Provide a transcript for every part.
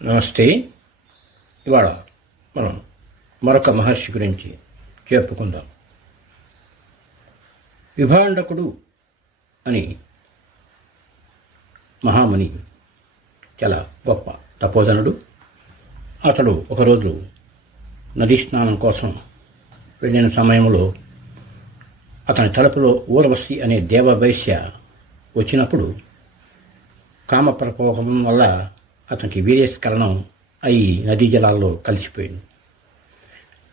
నమస్తే. ఇవాళ మనం మరొక మహర్షి గురించి చెప్పుకుందాం. విభాండకుడు అని మహాముని, చాలా గొప్ప తపోధనుడు. అతడు ఒకరోజు నదీ స్నానం కోసం వెళ్ళిన సమయంలో అతని తలుపులో ఊర్వశి అనే దేవవైశ్య వచ్చినప్పుడు కామప్రకోపం వల్ల అతనికి వీర్యస్ఖలనం అయి నదీ జలాల్లో కలిసిపోయింది.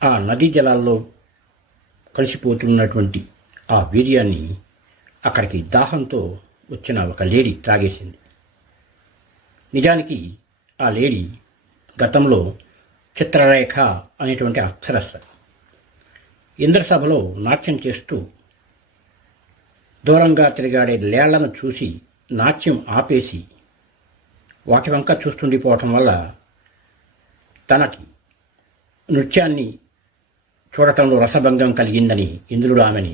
ఆ నదీ జలాల్లో కలిసిపోతున్నటువంటి ఆ వీర్యాన్ని అక్కడికి దాహంతో వచ్చిన ఒక లేడీ త్రాగేసింది. నిజానికి ఆ లేడీ గతంలో చిత్రరేఖ అనేటువంటి అప్సరస. ఇంద్రసభలో నాట్యం చేస్తూ దూరంగా తిరిగాడే లేళ్లను చూసి నాట్యం ఆపేసి వాటి వంక చూస్తుండిపోవటం వల్ల తనకి నృత్యాన్ని చూడటంలో రసభంగం కలిగిందని ఇంద్రుడు ఆమెని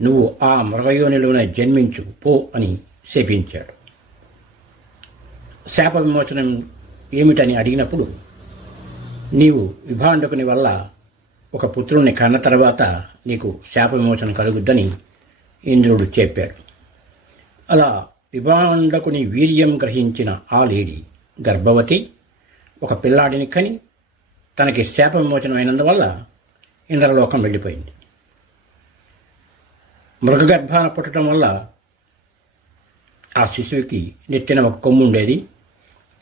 "నువ్వు ఆ మృగయోనిలోనే జన్మించు పో" అని శపించాడు. శాప విమోచనం ఏమిటని అడిగినప్పుడు, నీవు విభాండకుని వల్ల ఒక పుత్రుణ్ణి కన్న తర్వాత నీకు శాప విమోచనం కలుగుద్దని ఇంద్రుడు చెప్పాడు. అలా విభాండకుని వీర్యం గ్రహించిన ఆ లేడీ గర్భవతి, ఒక పిల్లాడిని కని తనకి శాప విమోచనం అయినందువల్ల ఇంద్రలోకం వెళ్ళిపోయింది. మృగగర్భాన పుట్టడం వల్ల ఆ శిశువుకి నెత్తిన ఒక కొమ్ము ఉండేది.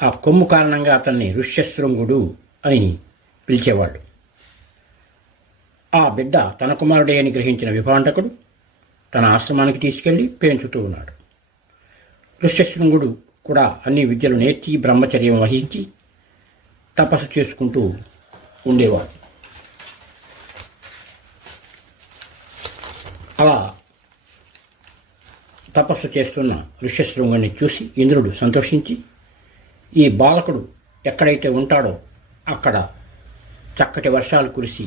ఆ కొమ్ము కారణంగా అతన్ని ఋష్యశృంగుడు అని పిలిచేవాడు. ఆ బిడ్డ తన కుమారుడే అని గ్రహించిన విభాండకుడు తన ఆశ్రమానికి తీసుకెళ్లి పెంచుతూ ఉన్నాడు. ఋష్యశృంగుడు కూడా అన్ని విద్యలు నేర్చి బ్రహ్మచర్యం వహించి తపస్సు చేసుకుంటూ ఉండేవాడు. అలా తపస్సు చేస్తున్న ఋష్యశృంగుడిని చూసి ఇంద్రుడు సంతోషించి, ఈ బాలకుడు ఎక్కడైతే ఉంటాడో అక్కడ చక్కటి వర్షాలు కురిసి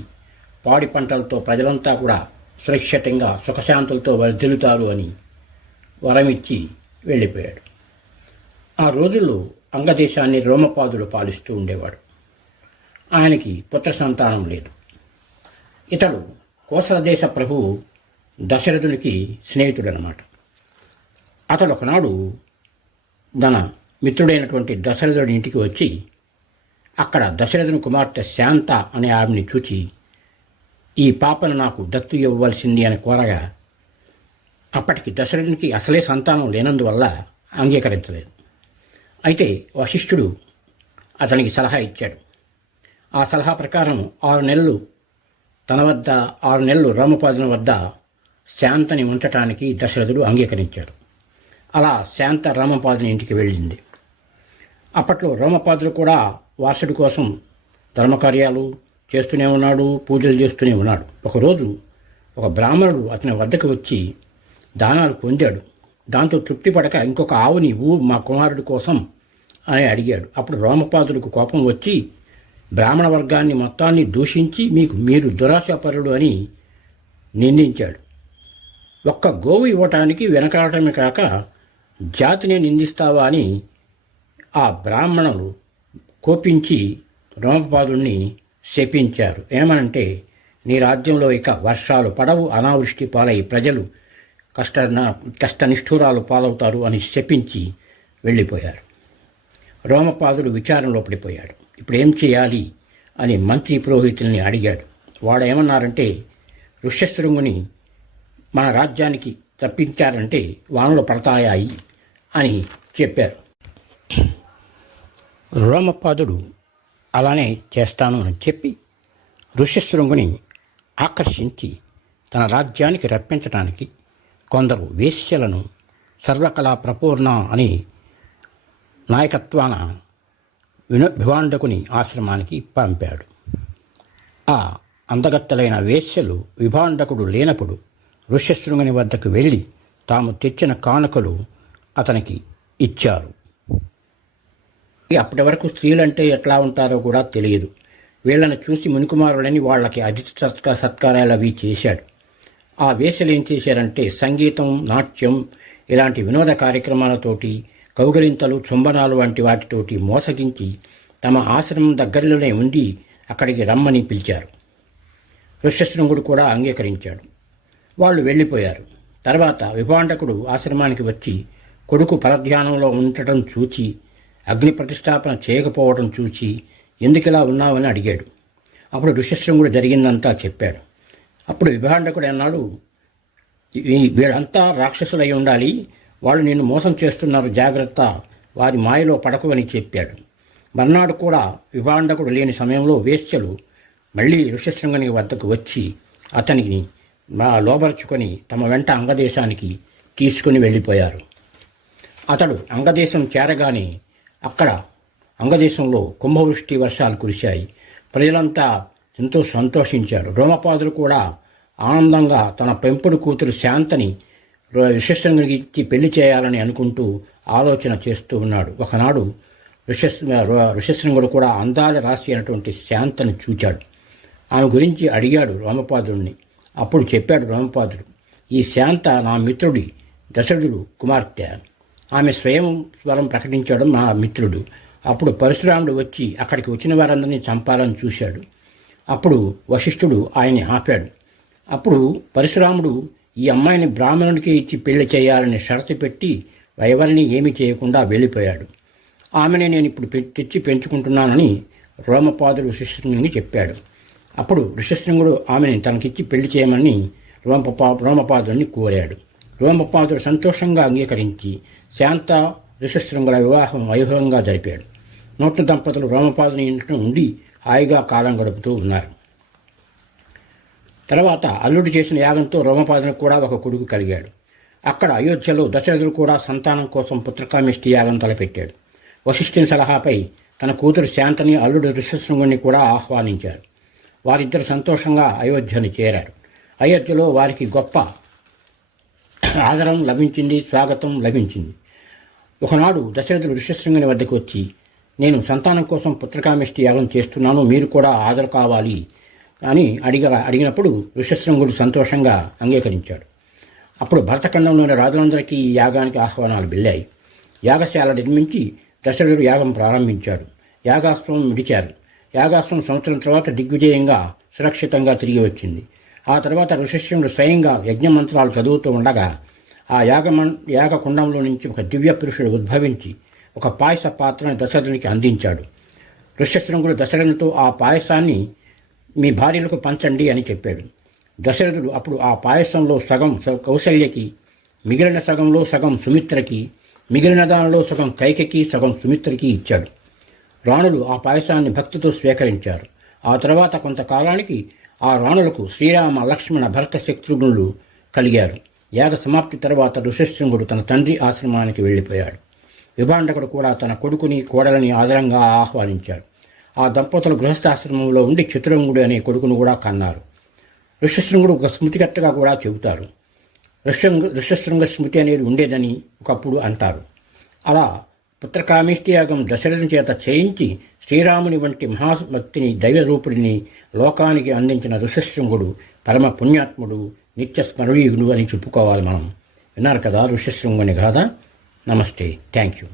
పాడి పంటలతో ప్రజలంతా కూడా సురక్షితంగా సుఖశాంతులతో వర్ధిల్లుతారు అని వరమిచ్చి వెళ్ళిపోయాడు. ఆ రోజుల్లో అంగదేశాన్ని రోమపాదుడు పాలిస్తూ ఉండేవాడు. ఆయనకి పుత్ర సంతానం లేదు. ఇతడు కోసల దేశ ప్రభువు దశరథునికి స్నేహితుడనమాట. అతడు ఒకనాడు తన మిత్రుడైనటువంటి దశరథుడి ఇంటికి వచ్చి అక్కడ దశరథుని కుమార్తె శాంత అనే ఆవిని చూచి, ఈ పాపను నాకు దత్తు ఇవ్వవలసింది అని కోరగా, అప్పటికి దశరథునికి అసలే సంతానం లేనందువల్ల అంగీకరించలేదు. అయితే వశిష్ఠుడు అతనికి సలహా ఇచ్చాడు. ఆ సలహా ప్రకారం 6 నెలలు తన వద్ద 6 నెలలు రామపాదుని వద్ద శాంతని ఉంచటానికి దశరథుడు అంగీకరించాడు. అలా శాంత రామపాదుని ఇంటికి వెళ్ళింది. అప్పట్లో రామపాదుడు కూడా వారసుడి కోసం ధర్మకార్యాలు చేస్తూనే ఉన్నాడు, పూజలు చేస్తూనే ఉన్నాడు. ఒకరోజు ఒక బ్రాహ్మణుడు అతని వద్దకు వచ్చి దానాలు పొందాడు. దాంతో తృప్తి పడక ఇంకొక ఆవుని మా కుమారుడి కోసం అని అడిగాడు. అప్పుడు రామపాదుడికి కోపం వచ్చి బ్రాహ్మణ వర్గాన్ని మొత్తాన్ని దూషించి మీరు దురాశాపరుడు అని నిందించాడు. ఒక్క గోవు ఇవ్వటానికి వెనకాడటమే కాక జాతినే నిందిస్తావా అని ఆ బ్రాహ్మణులు కోపించి రామపాదుడిని శపించారు. ఏమనంటే, నీ రాజ్యంలో ఇక వర్షాలు పడవు, అనావృష్టి పాలై ప్రజలు కష్టనిష్ఠురాలు పాలవుతారు అని శపించి వెళ్ళిపోయారు. రోమపాదుడు విచారంలో పడిపోయాడు. ఇప్పుడు ఏం చేయాలి అని మంత్రి పురోహితుల్ని అడిగాడు. వాడేమన్నారంటే, ఋష్యశృంగుని మన రాజ్యానికి రప్పించారంటే వానలు పడతాయాయి అని చెప్పారు. రోమపాదుడు అలానే చేస్తాను అని చెప్పి ఋష్యశృంగుని ఆకర్షించి తన రాజ్యానికి రప్పించడానికి కొందరు వేశ్యలను సర్వకళా ప్రపూర్ణ అని నాయకత్వాన విభాండకుని ఆశ్రమానికి పంపాడు. ఆ అందగత్తలైన వేశ్యలు విభాండకుడు లేనప్పుడు ఋష్యశృంగుని వద్దకు వెళ్ళి తాము తెచ్చిన కానుకలు అతనికి ఇచ్చారు. అప్పటి వరకు స్త్రీలంటే ఎట్లా ఉంటారో కూడా తెలియదు. వీళ్ళని చూసి మునికుమారులని వాళ్ళకి అతిథి సత్కారాలు అవి చేశాడు. ఆ వేశ్యలు ఏం చేశారంటే సంగీతం, నాట్యం ఇలాంటి వినోద కార్యక్రమాలతోటి కౌగలింతలు, చుంబనాలు వంటి వాటితోటి మోసగించి తమ ఆశ్రమం దగ్గరలోనే ఉండి అక్కడికి రమ్మని పిలిచారు. ఋష్యశృంగుడు కూడా అంగీకరించాడు. వాళ్ళు వెళ్ళిపోయారు. తర్వాత విభాండకుడు ఆశ్రమానికి వచ్చి కొడుకు పరధ్యానంలో ఉండటం చూచి, అగ్ని ప్రతిష్టాపన చేయకపోవడం చూచి ఎందుకిలా ఉన్నావని అడిగాడు. అప్పుడు ఋష్యశృంగుడు జరిగిందంతా చెప్పాడు. అప్పుడు విభాండకుడు అన్నాడు, వీళ్ళంతా రాక్షసులై ఉండాలి, వాళ్ళు నిన్ను మోసం చేస్తున్నారు, జాగ్రత్త, వారి మాయలో పడకు అని చెప్పాడు. మర్నాడు కూడా విభాండకుడు లేని సమయంలో వేశ్యలు మళ్ళీ ఋష్యశృంగుని వద్దకు వచ్చి అతనిని లోబరుచుకొని తమ వెంట అంగదేశానికి తీసుకుని వెళ్ళిపోయారు. అతడు అంగదేశం చేరగానే అక్కడ అంగదేశంలో కుంభవృష్టి వర్షాలు కురిశాయి. ప్రజలంతా ఎంతో సంతోషించారు. రోమపాదుడు కూడా ఆనందంగా తన పెంపుడు కూతురు శాంతని ఋష్యశృంగునికి ఇచ్చి పెళ్లి చేయాలని అనుకుంటూ ఆలోచన చేస్తూ ఉన్నాడు. ఒకనాడు ఋష్యశృంగుడు కూడా అందాల రాశి అయినటువంటి శాంతను చూచాడు. ఆమె గురించి అడిగాడు రోమపాదుడిని. అప్పుడు చెప్పాడు రోమపాదుడు, ఈ శాంత నా మిత్రుడి దశరథుడు కుమార్తె. ఆమె స్వయం స్వరం ప్రకటించాడు నా మిత్రుడు. అప్పుడు పరశురాముడు వచ్చి అక్కడికి వచ్చిన వారందరినీ చంపాలని చూశాడు. అప్పుడు వశిష్ఠుడు ఆయన్ని ఆపాడు. అప్పుడు పరశురాముడు ఈ అమ్మాయిని బ్రాహ్మణుడికి ఇచ్చి పెళ్లి చేయాలని షరతు పెట్టి ఎవరిని ఏమీ చేయకుండా వెళ్ళిపోయాడు. ఆమెనే నేను ఇప్పుడు తెచ్చి పెంచుకుంటున్నానని రోమపాదుడు ఋష్యశృంగుని చెప్పాడు. అప్పుడు ఋష్యశృంగుడు ఆమెని తనకిచ్చి పెళ్లి చేయమని రోమపాదుడిని కోరాడు. రోమపాదుడు సంతోషంగా అంగీకరించి శాంత ఋష్యశృంగుల వివాహం వైభవంగా జరిపాడు. నూతన దంపతులు రోమపాదుని ఇంట్లో ఉండి హాయిగా కాలం గడుపుతూ ఉన్నారు. తర్వాత అల్లుడు చేసిన యాగంతో రోమపాదునికి కూడా ఒక కొడుకు కలిగాడు. అక్కడ అయోధ్యలో దశరథుడు కూడా సంతానం కోసం పుత్రకామిష్టి యాగం తలపెట్టాడు. వశిష్ఠుని సలహాపై తన కూతురు శాంతని, అల్లుడు ఋష్యశృంగుని కూడా ఆహ్వానించారు. వారిద్దరు సంతోషంగా అయోధ్యని చేరారు. అయోధ్యలో వారికి గొప్ప ఆదరం లభించింది, స్వాగతం లభించింది. ఒకనాడు దశరథుడు ఋష్యశృంగుని వద్దకు వచ్చి, నేను సంతానం కోసం పుత్రకామిష్టి యాగం చేస్తున్నాను, మీరు కూడా హాజరు కావాలి అని అడిగినప్పుడు ఋష్యశృంగుడు సంతోషంగా అంగీకరించాడు. అప్పుడు భరతఖండంలోని రాజులందరికీ ఈ యాగానికి ఆహ్వానాలు వెళ్ళాయి. యాగశాల నిర్మించి దశరథుడు యాగం ప్రారంభించాడు. యాగాస్త్రం విడిచారు. యాగాస్త్రం సంవత్సరం తర్వాత దిగ్విజయంగా సురక్షితంగా తిరిగి వచ్చింది. ఆ తర్వాత ఋష్యశృంగుడు స్వయంగా యజ్ఞమంత్రాలు చదువుతూ ఉండగా ఆ యాగకుండంలో నుంచి ఒక దివ్య పురుషుడు ఉద్భవించి ఒక పాయస పాత్రని దశరథునికి అందించాడు. ఋష్యశృంగుడు దశరథునితో ఆ పాయసాన్ని మీ భార్యలకు పంచండి అని చెప్పాడు. దశరథుడు అప్పుడు ఆ పాయసంలో సగం కౌసల్యకి, మిగిలిన సగంలో సగం సుమిత్రకి, మిగిలిన దానిలో సగం కైకకి, సగం సుమిత్రకి ఇచ్చాడు. రాణులు ఆ పాయసాన్ని భక్తితో స్వీకరించారు. ఆ తర్వాత కొంతకాలానికి ఆ రాణులకు శ్రీరామ, లక్ష్మణ, భరత శత్రుఘ్నులు కలిగారు. యాగ సమాప్తి తర్వాత ఋష్యశృంగుడు తన తండ్రి ఆశ్రమానికి వెళ్ళిపోయాడు. విభాండకుడు కూడా తన కొడుకుని, కోడలని ఆదరంగా ఆహ్వానించాడు. ఆ దంపతులు గృహస్థాశ్రమంలో ఉండి చతురంగుడు అనే కొడుకును కూడా కన్నారు. ఋష్యశృంగుడు ఒక స్మృతికర్తగా కూడా చెబుతారు. ఋష్యశృంగ స్మృతి అనేది ఉండేదని ఒకప్పుడు అంటారు. అలా పుత్రకామిష్టి యాగం దశరథుని చేత చేయించి శ్రీరాముని వంటి మహాభక్తిని, దైవరూపుడిని లోకానికి అందించిన ఋష్యశృంగుడు పరమ పుణ్యాత్ముడు, నిత్య స్మరణీయుడు అని చెప్పుకోవాలి మనం. విన్నారు కదా ఋష్యశృంగుని గాథ. నమస్తే, థ్యాంక్ యూ.